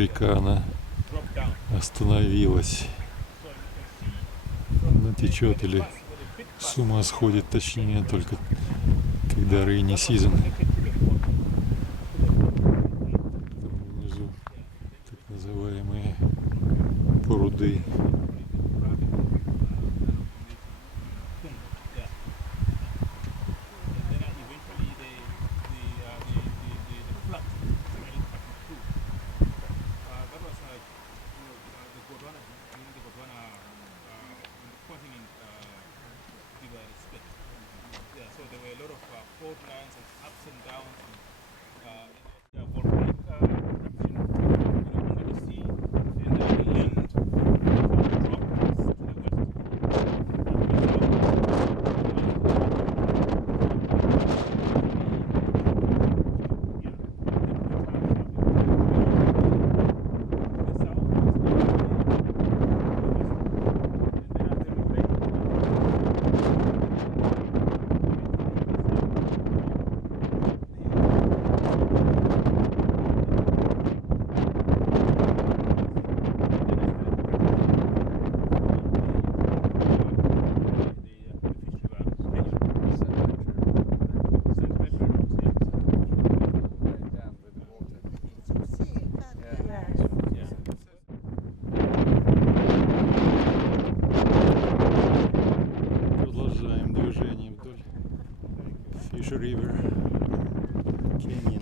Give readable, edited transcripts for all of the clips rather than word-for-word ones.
река, она остановилась. Она течет или с ума сходит, точнее, только когда rainy season. Внизу так называемые пруды. Фиш Ривер, Каньон.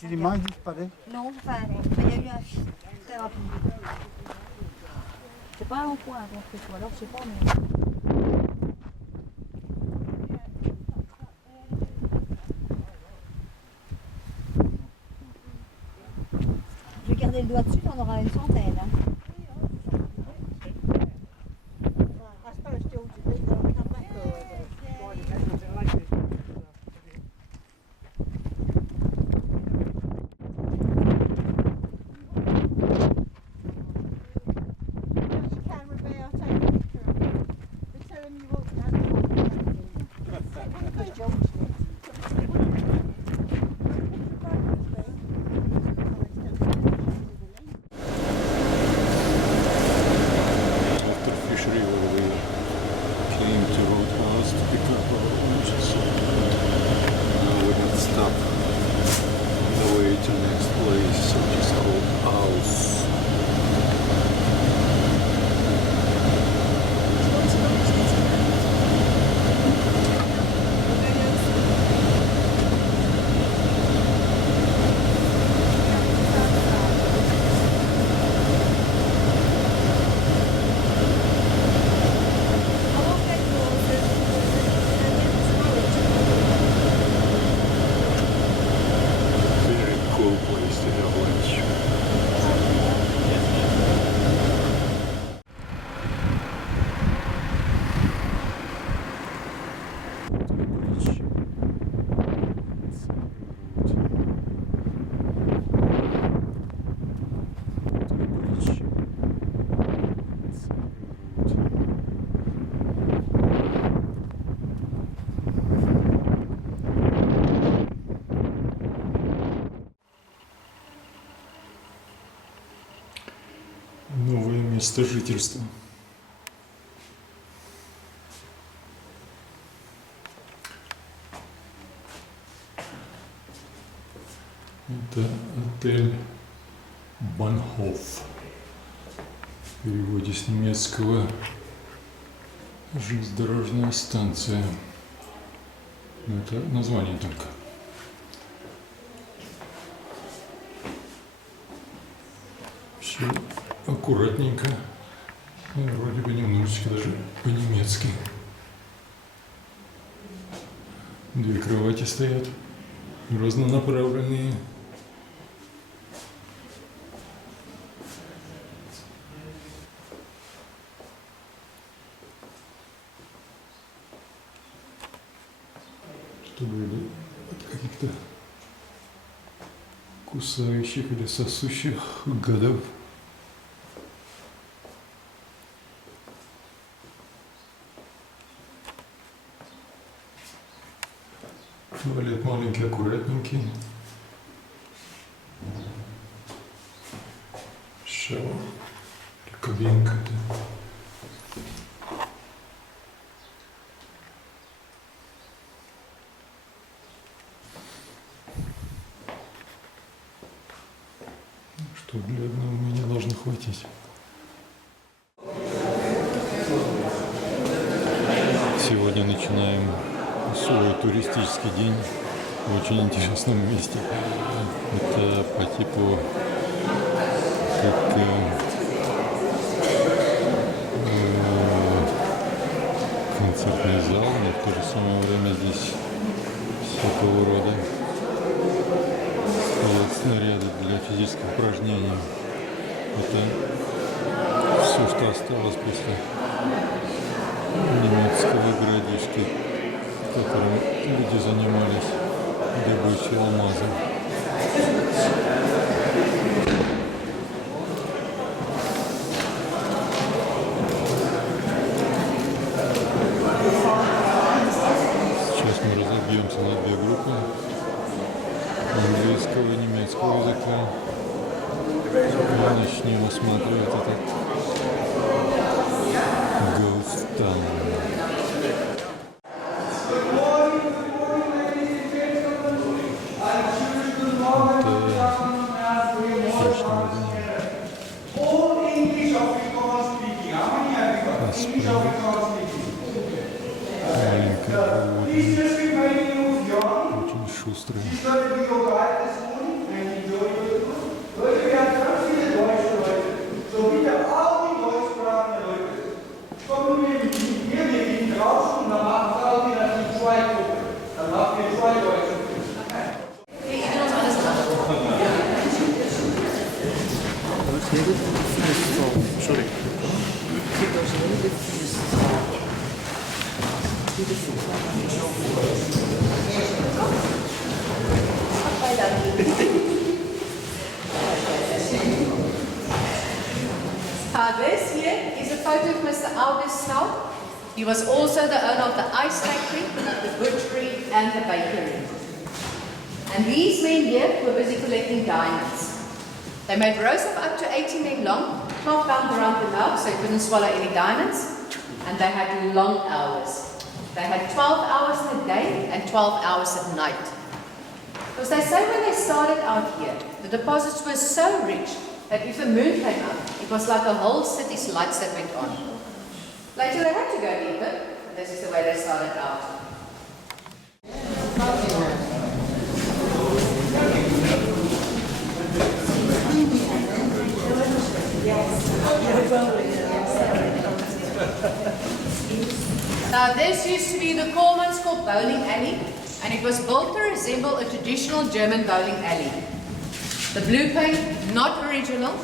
Si l'image disparaît. Non, enfin, il y a eu un très rapide. C'est pas un point, donc ou alors je sais pas, mais. Je vais garder le doigt dessus, on aura une centaine. Hein. Новое место жительства. Это отель Банхоф. В переводе с немецкого «железнодорожная станция». Но это название только. Все аккуратненько. И вроде бы немножечко даже по-немецки. Две кровати стоят, разнонаправленные. Что были от каких-то кусающих или сосущих гадов. Туалет маленький, аккуратненький. Шауэр. Кабинка-то. Что для одного меня должно хватить. Сегодня начинаем свой туристический день в очень интересном месте. Это по типу как концертный зал, но в то же самое время здесь всякого рода стоят снаряды для физических упражнений. Это все, что осталось после немецкого городишки, которым люди занимались добычей алмазов. Сейчас мы разобьемся на две группы английского и немецкого языка и начнем осматривать этот Ghost Town. Очень шустрый. This here is a photo of Mr. August Snout. He was also the owner of the ice factory, the butchery and the bakery. And these men here were busy collecting diamonds. They made rows of up to 80 men long, 12 pounds around the mouth so you couldn't swallow any diamonds. And they had long hours. They had 12 hours in a day and 12 hours at night. Because they say when they started out here, the deposits were so rich that if the moon came up, it was like a whole city's lights that went on. Later they had to go deeper, but this is the way they started out. Now this used to be the Coleman's bowling alley, and it was built to resemble a traditional German bowling alley. The blue paint, not original,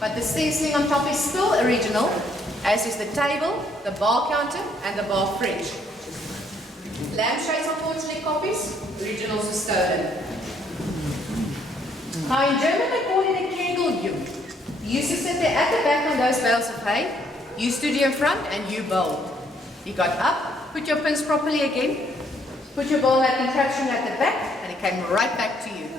but the stenciling on top is still original, as is the table, the bar counter, and the bar fridge. Lampshades, unfortunately, copies. Originals are stolen. Now, in German, they call it a Kegeljuck. You used to sit there at the back on those bales of hay. You stood here in front and you bowled. You got up, put your pins properly again, put your ball in that contraption at the back, and it came right back to you.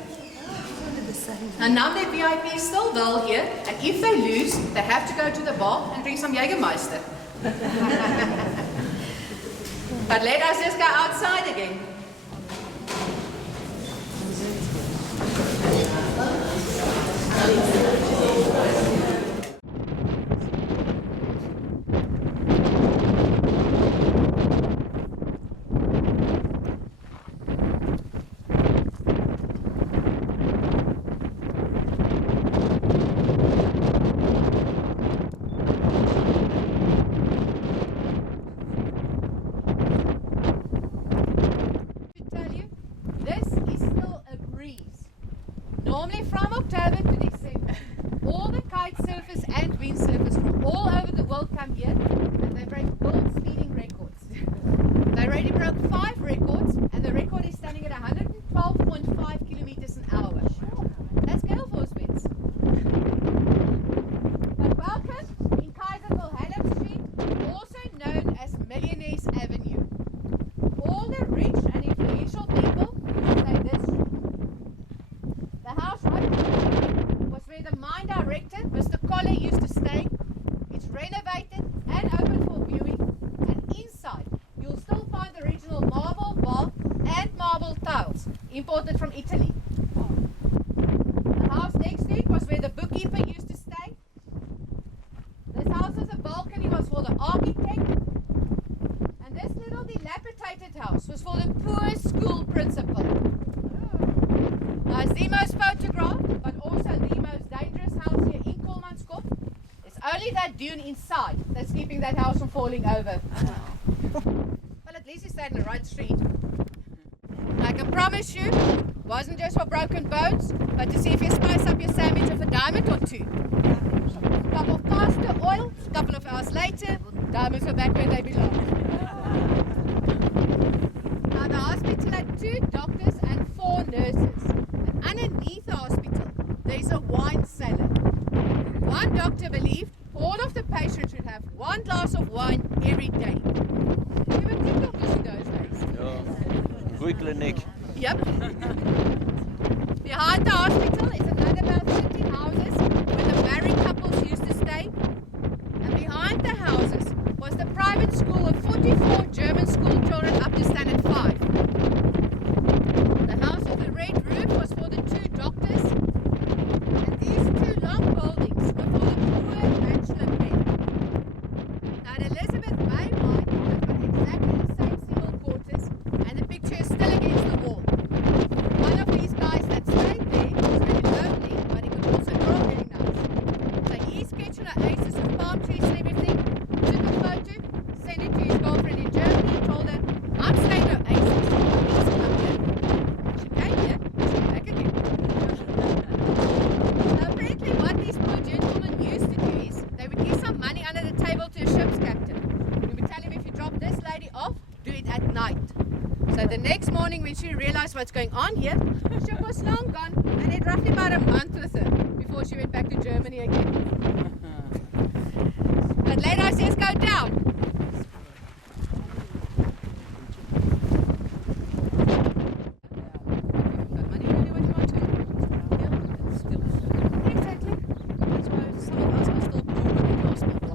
And now their VIPs still bowl here, and if they lose, they have to go to the bar and drink some Jägermeister. But let us just go outside again. Normally from October to December, all the kite surfers and windsurfers from all over the world come here and they break world's leading records. They already broke 5 records and the record is standing at 112.5 kilometers an hour. That's gale force winds. But welcome in Kaiserville, Hallam Street, also known as Millionaires Avenue. All the rich and influential people stay this street. The house right behind was where the mine director, Mr. Collar, used to stay. It's renovated and open for viewing, and inside you'll still find the original marble bar and marble tiles imported from Italy. The house next to it was where the bookkeeper used to stay. This house with a balcony was for the architect, and this little dilapidated house was for the poor school principal. Now it's the most photographed, but also the most dangerous house here in Kolmanskop. It's only that dune inside that's keeping that house from falling over. Well, at least you stayed in the right street. I can promise you, it wasn't just for broken bones, but to see if you spice up your sandwich with a diamond or two. Cup of castor oil, a couple of hours later, diamonds are back where they belong. Now the hospital had 2 doctors and 4 nurses. And underneath the hospital, there's a wine cellar. One doctor believed all of the patients should have 1 glass of wine every day. You ever think doctors in those days? Ja, goeie kliniek. Yep. Behind the hospital is another about 30 houses where the married couples used to stay. And behind the houses was the private school of 44 German school children up to standard 5. The house with the red roof was for the 2 doctors. And these 2 long buildings were for the poor bachelor men. Now the Elizabeth Bay mine has got exactly the same single quarters, and the picture is still against the wall. One of these guys that stayed there was very lonely, but he could also draw very nice. So he sketched on aces with palm trees and everything, took a photo, sent it to his girlfriend in Germany, told her, I'm staying on aces, please come here. She came here, she came back again. Now apparently what these poor gentlemen used to do is, they would give some money under the table to a ship's captain. He would tell him, if you drop this lady off, do it at night. So the next morning when she realized what's going on here, the ship was long gone and had roughly about a month with her before she went back to Germany again. But later I says go down. Exactly. That's why some of us are still poor in the hospital.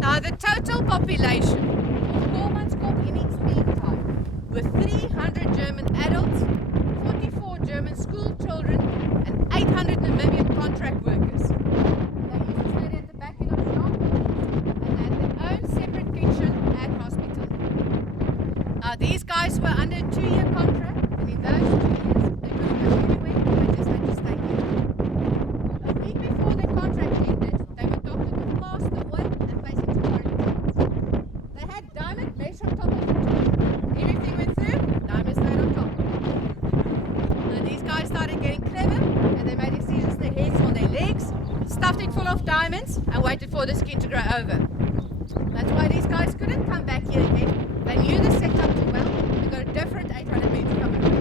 Now the total population of Kolmanskop in its peak time were 300 German adults, 44 German school children and 800 Namibian contract workers. They used to stay at the back end of the shop and they had their own separate kitchen and hospital. Now these guys were under a 2-year contract, and in those 2 years they couldn't go anywhere, they just had to stay here. A week before their contract ended, they were doctored with castor oil and placed into quarantine. They had diamond mesh on top of it. Everything went through, diamond stayed on top. Now these guys started getting clever and they made incisions in their heads on their legs, stuffed it full of diamonds and waited for the skin to grow over. That's why these guys couldn't come back here again. They knew the setup too well. They got a different 800 men to come around.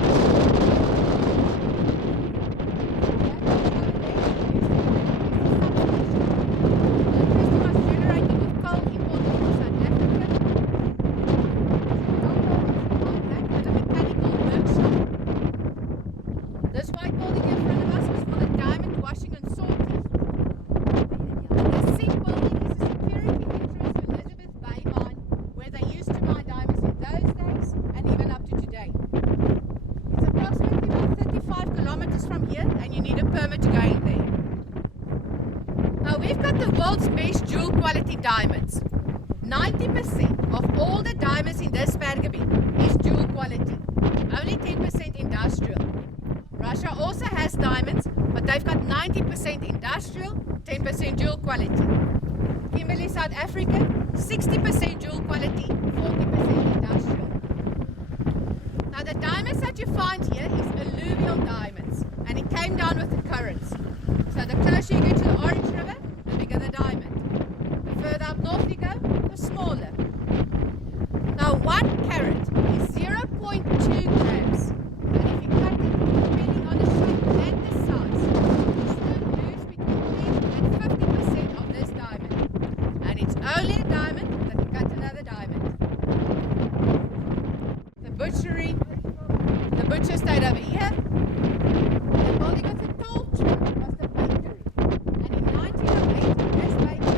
This white building in front of us was for the diamond washing and sorting. The sink building is a security entrance to Elizabeth Bay mine, where they used to mine diamonds in those days and even up to today. It's approximately about 35 kilometers from here, and you need a permit to go in there. Now we've got the world's best jewel quality diamonds. 90% of all the diamonds in this Berggebiet is jewel quality, only 10% industrial. Russia also has diamonds, but they've got 90% industrial, 10% jewel quality. Kimberley, South Africa, 60% jewel quality, 40% industrial. Now the diamonds that you find here is alluvial diamonds, and it came down with the currents. So the closer you get to the Orange River, the bigger the diamond. The further up north you go, the smaller. Now 1 carat is 0.2 grams, and if you cut it, depending on the shape and the size, you still lose between 10 and 50% of this diamond. And it's only a diamond that can cut another diamond. The butchery, the butcher stayed over here. The building of the tall tree was the bakery. And in 1908, this bakery,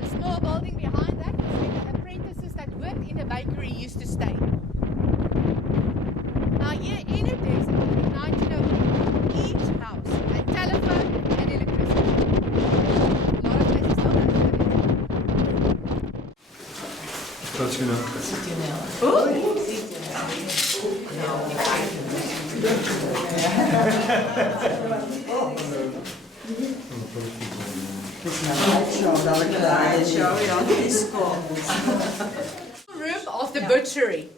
the small building behind that was where the apprentices that worked in the bakery used to stay. Now here in the desert, in 1908, each house had telephone and electricity. A lot of places don't have that. Room of the butchery,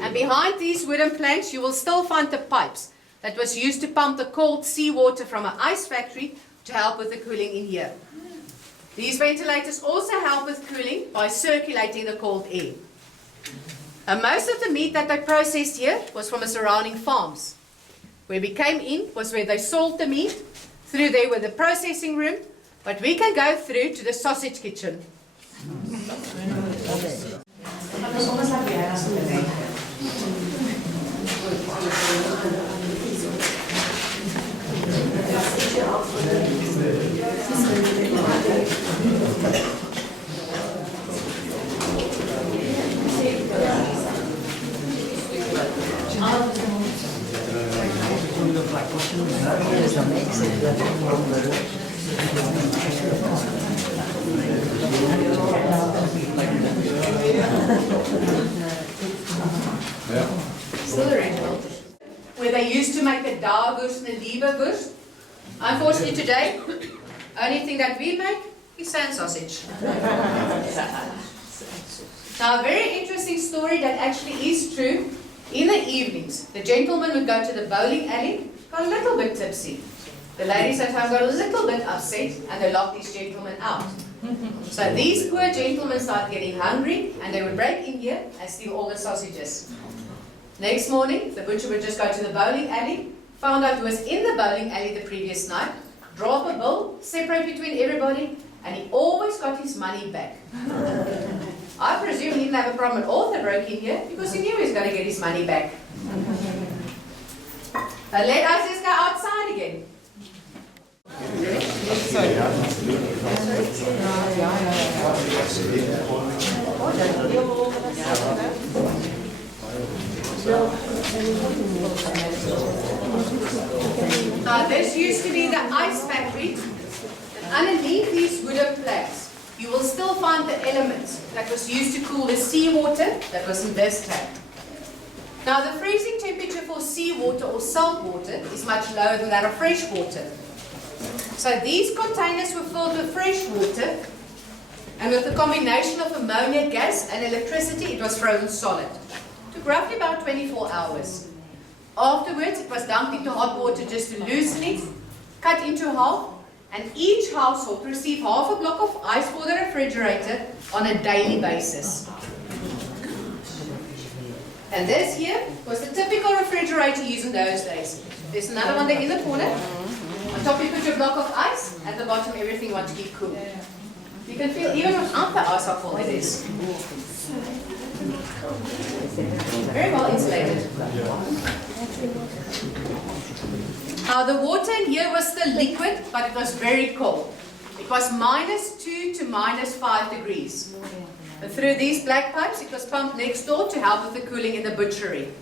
and behind these wooden planks you will still find the pipes that was used to pump the cold seawater from an ice factory to help with the cooling in here. These ventilators also help with cooling by circulating the cold air. And most of the meat that they processed here was from the surrounding farms. Where we came in was where they sold the meat. Through there was the processing room, but we can go through to the sausage kitchen. Where they used to make the daagwurst and the leberwurst. Unfortunately today, only thing that we make is sand sausage. Now a very interesting story that actually is true. In the evenings, the gentlemen would go to the bowling alley, got a little bit tipsy. The ladies at home got a little bit upset and they locked these gentlemen out. So these poor gentlemen started getting hungry and they would break in here and steal all the sausages. Next morning, the butcher would just go to the bowling alley, found out who was in the bowling alley the previous night, draw up a bill, separate between everybody, and he always got his money back. I presume he didn't have a problem at all if they broke in here because he knew he was going to get his money back. But let us just go outside again. Now this used to be the ice factory, and underneath these wooden planks you will still find the elements that was used to cool the seawater that was in this tank. Now the freezing temperature for seawater or salt water is much lower than that of fresh water. So these containers were filled with fresh water, and with the combination of ammonia gas and electricity it was frozen solid. It took roughly about 24 hours. Afterwards it was dumped into hot water just to loosen it, cut into half, and each household received half a block of ice for the refrigerator on a daily basis. And this here was the typical refrigerator used in those days. There's another one there in the corner. On top you put your block of ice, at the bottom everything you want to keep cool. You can feel even without the ice how cold it is. Very well insulated. Now the water in here was still liquid, but it was very cold. It was -2 to -5 degrees. And through these black pipes it was pumped next door to help with the cooling in the butchery.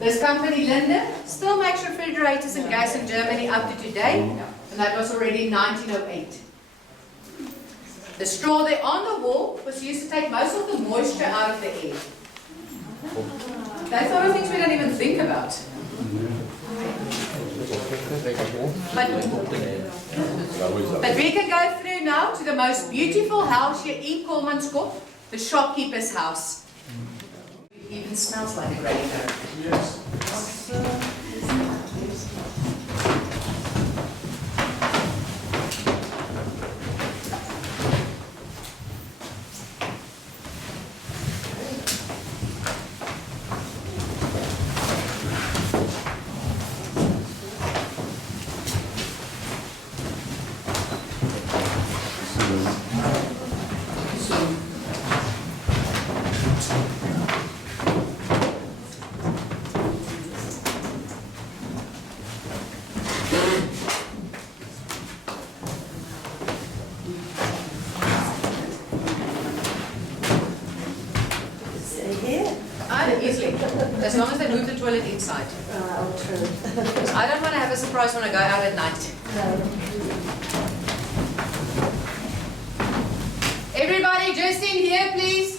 This company, Linde, still makes refrigerators and gas in Germany up to today, and that was already in 1908. The straw there on the wall was used to take most of the moisture out of the air. That's one of the things we don't even think about. But we can go through now to the most beautiful house here in Kolmanskop, the shopkeeper's house. Even smells like a granny parrot. Yes. Easily, as long as they move the toilet inside. Oh, true. Because I don't want to have a surprise when I go out at night. Everybody, just in here, please.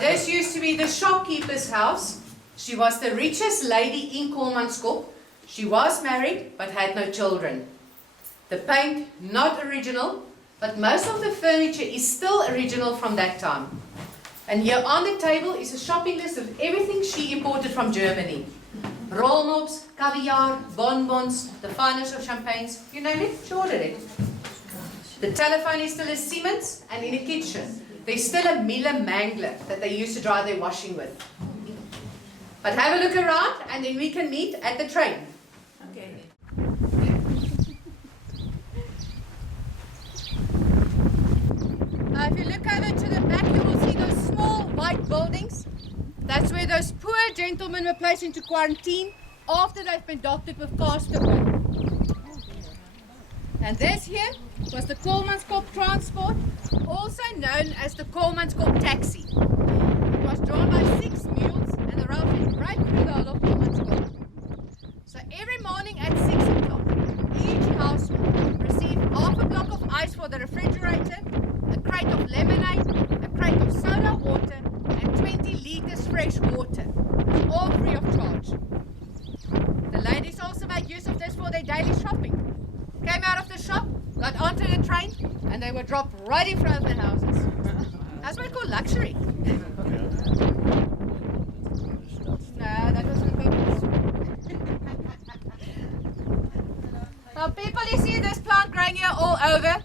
This used to be the shopkeeper's house. She was the richest lady in Kolmanskop. She was married but had no children. The paint, not original, but most of the furniture is still original from that time. And here on the table is a shopping list of everything she imported from Germany. Rollmops, caviar, bonbons, the finest of champagnes, you name it, she ordered it. The telephone is still a Siemens, and in the kitchen there's still a Miller Mangler that they used to dry their washing with. But have a look around and then we can meet at the train. Okay. If you look over to the back, you will see those small white buildings. That's where those poor gentlemen were placed into quarantine after they've been doctored with castor oil. And this here was the Kolmanskop transport, also known as the Kolmanskop taxi. It was drawn by 6 mules and the road went right through the whole of Kolmanskop. So every morning at 6 o'clock, each household received half a block of ice for the refrigerator, a crate of lemonade, a crate of soda water, and 20 liters fresh water, all free of charge. The ladies also made use of this for their daily shopping. Came out of the shop, got onto the train, and they were dropped right in front of their houses. That's what we call luxury. No, that wasn't on purpose. Now, people, you see this plant growing here all over?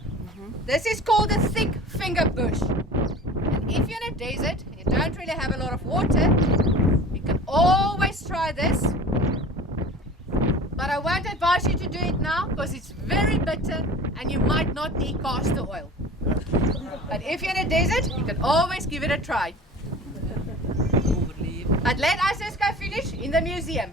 This is called a thick finger bush. And if you're in a desert, and you don't really have a lot of water, you can always try this. But I won't advise you to do it now because it's very bitter and you might not need castor oil. But if you're in a desert, you can always give it a try. But let us just go finish in the museum.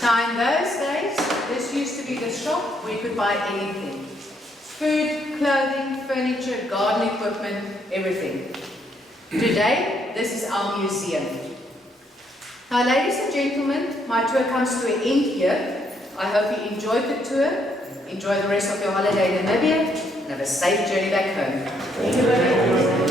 Now in those days, this used to be the shop where you could buy anything. Food, clothing, furniture, garden equipment, everything. Today, this is our museum. Now, ladies and gentlemen, my tour comes to an end here. I hope you enjoyed the tour. Enjoy the rest of your holiday in Namibia and have a safe journey back home. Thank you very much.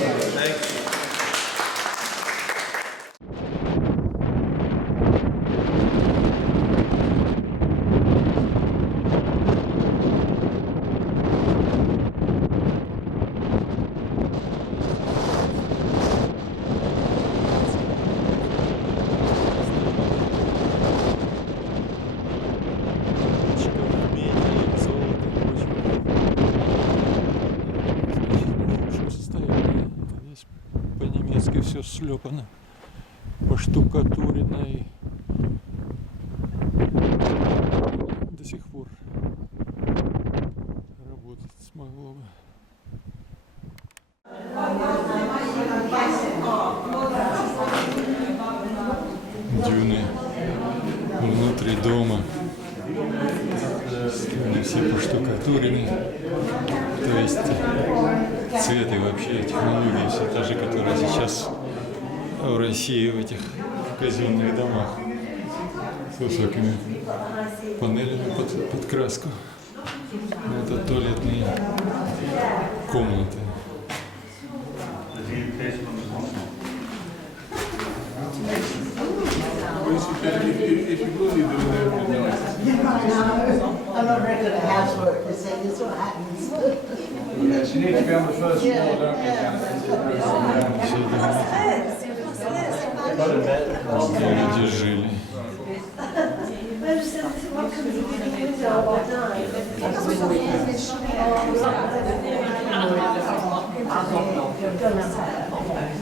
Все слепано, поштукатурено и до сих пор работать смогло бы. Дюны внутри дома, они все поштукатурены, то есть цвет и вообще технологии все та же, которая сейчас в России в этих казенных домах с высокими панелями под краску. Это туалетные комнаты. If you really do that, you know. I'm not record of housework, you see, that's what happens. Yes, you need to be on the first floor, don't you? Где жили.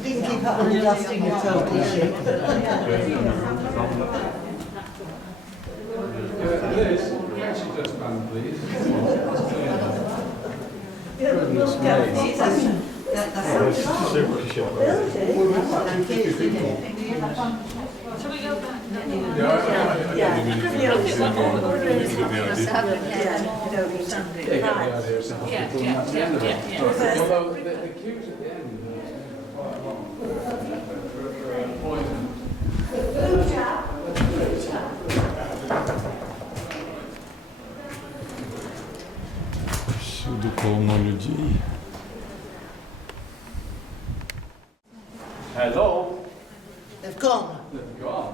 Didn't keep up with the dusting yourself, did she? Liz, actually just one, please. Goodness me. Всюду полно людей. Hello. They've gone. They've gone.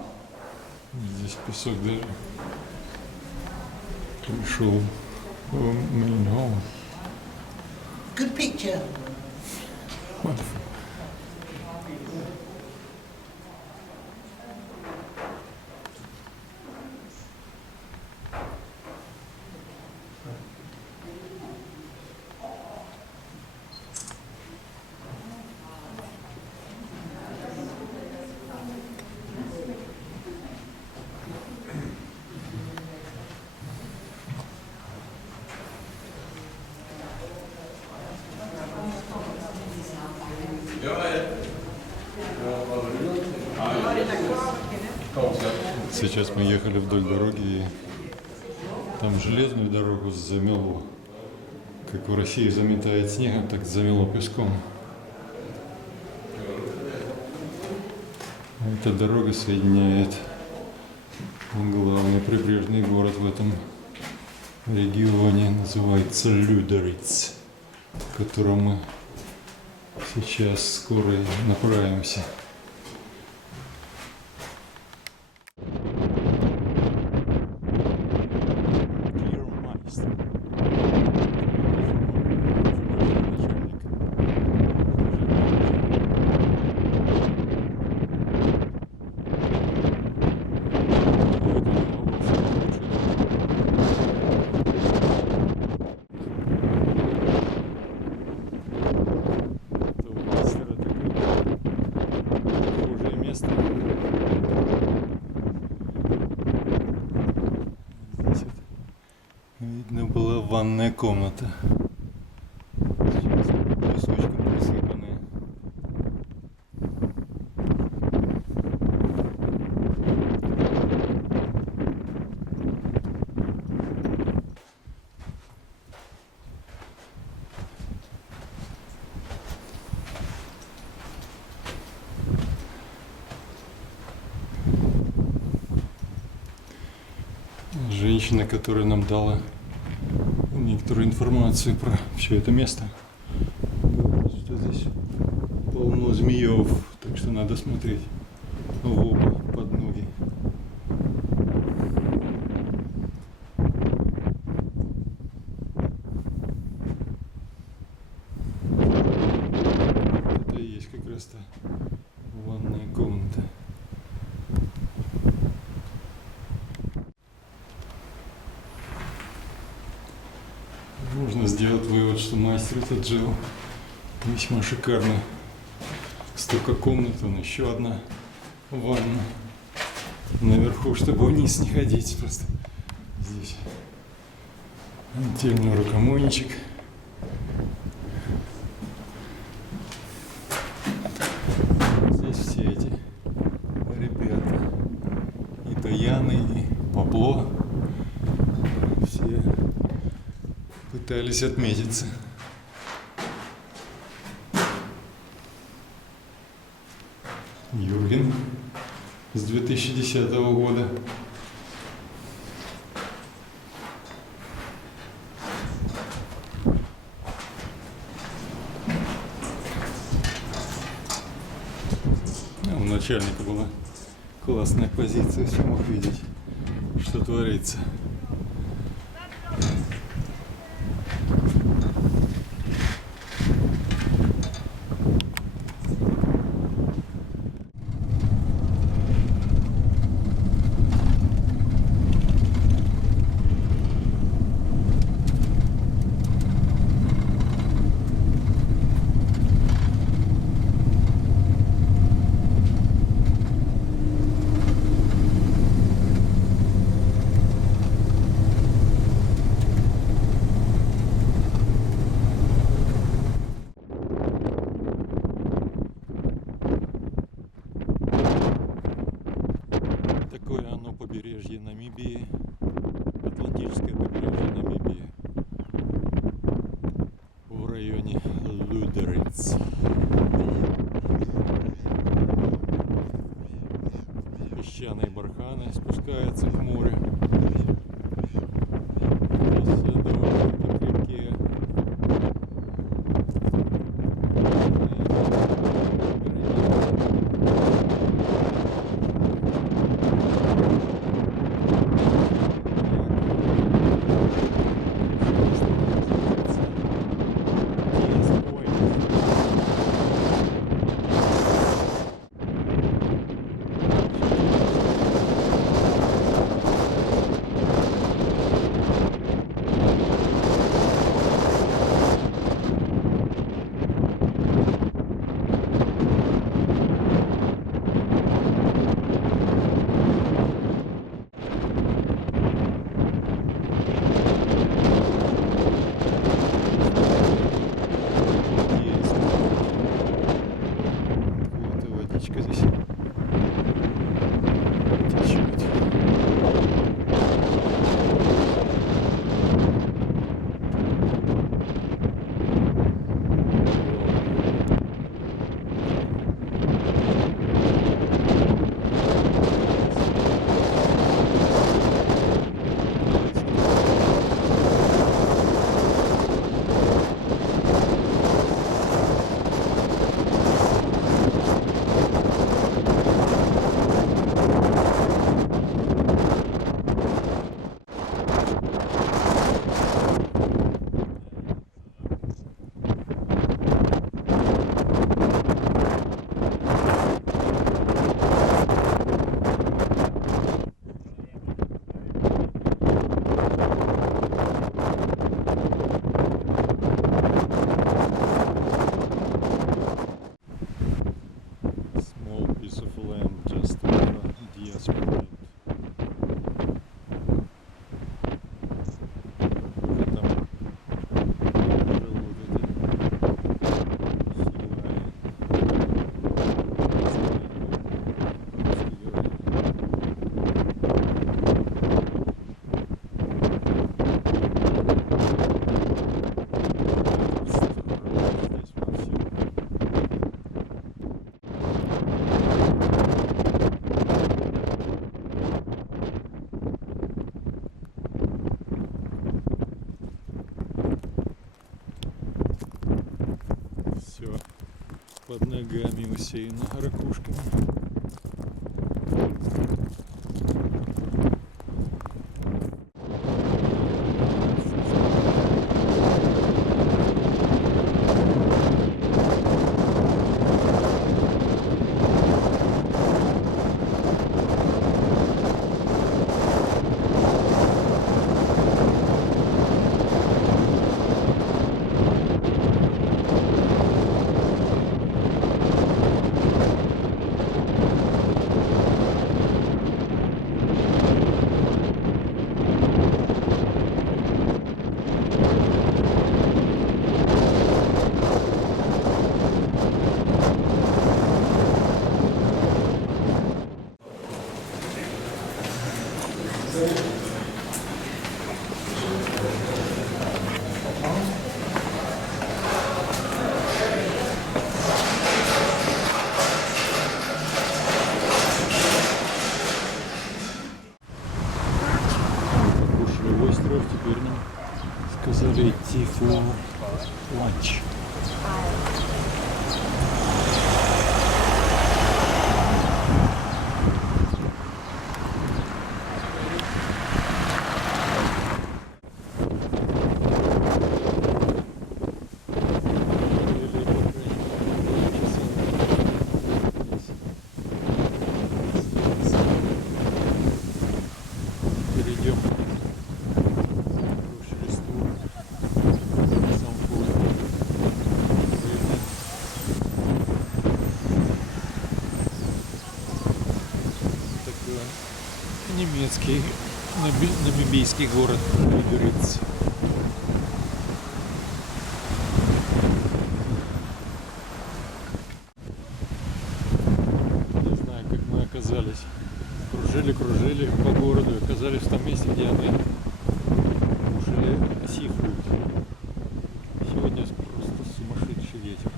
Здесь песок даже пришел в main hall. Good picture. Wonderful. Сейчас мы ехали вдоль дороги, и там железную дорогу замело. Как в России заметает снегом, так замело песком. Эта дорога соединяет главный прибрежный город в этом регионе, называется Людериц, к которому мы сейчас скоро направимся. Видно, была ванная комната. Сейчас песочком присыпанная. женщина, которая нам дала некоторую информацию про все это место. Говорит, что здесь полно змеев, так что надо смотреть в оба под ноги. Это и есть как раз-то ванная комната. Можно сделать вывод, что мастер этот жил весьма шикарно. Столько комнат, вон еще одна ванна наверху, чтобы вниз не ходить. Просто здесь отдельный рукомойничек. Здесь все эти ребята, и Таяны, и Пабло, все пытались отметиться. Юрген с 2010 года. У начальника была классная позиция, все мог видеть, что творится. Побережье Намибии, Атлантическое побережье Намибии, в районе Людериц. Песчаные барханы спускаются к морю. Дорожки к реке. ногами усеяна ракушками. Теперь нам сказали идти for lunch. Перейдем. Немецкий, намибийский город Людериц. Не знаю, как мы оказались. Кружили по городу и оказались в том месте, где мы кушали сифуд. Сегодня просто сумасшедший ветер.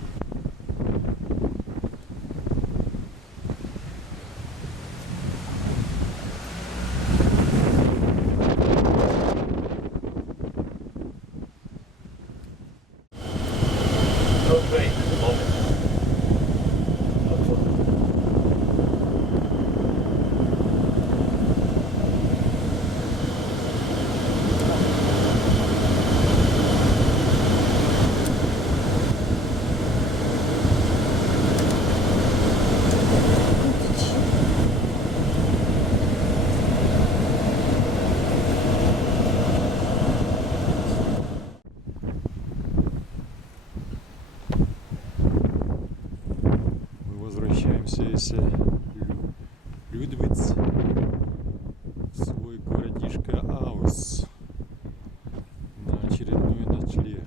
Из Людериц в свой городишко Аус на очередной ночлег.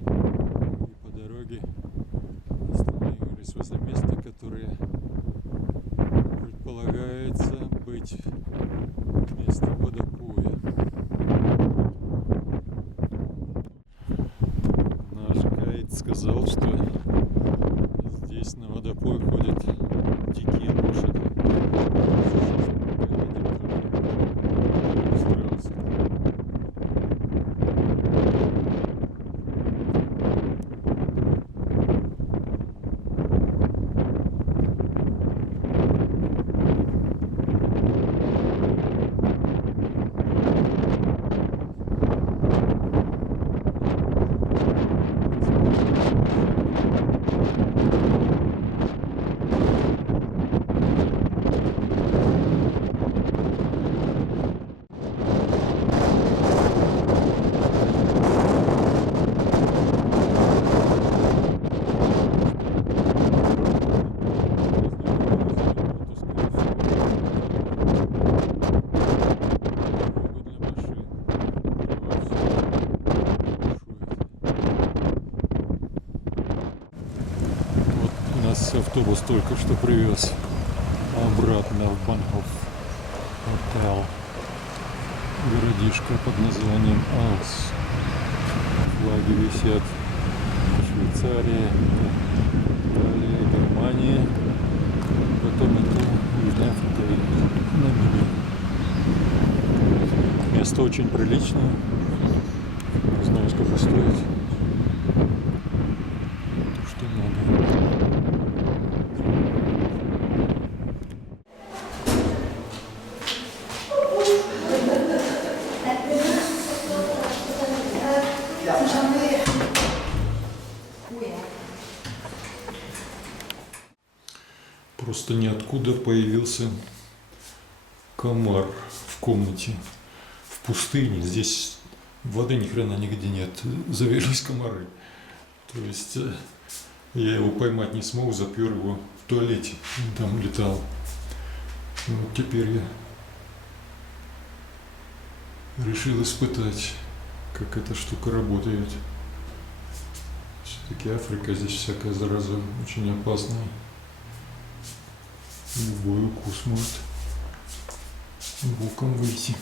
И по дороге остановились возле места, которое предполагается быть местом водопоя. Наш гайд сказал, что здесь на водопой ходят дикие лошади. Автобус только что привез обратно в Банхоф Хотел, городишко под названием Аус. Флаги висят Швейцария, Италия, Германия, потом это Южная Африка и Намибия. Место очень приличное, не знаю, сколько стоит, что надо. откуда появился комар в комнате, в пустыне. Здесь воды ни хрена нигде нет, завелись комары. То есть я его поймать не смог, запер его в туалете, там летал. И вот теперь я решил испытать, как эта штука работает. Все-таки Африка, здесь всякая зараза очень опасная. Любой укус может боком выйти.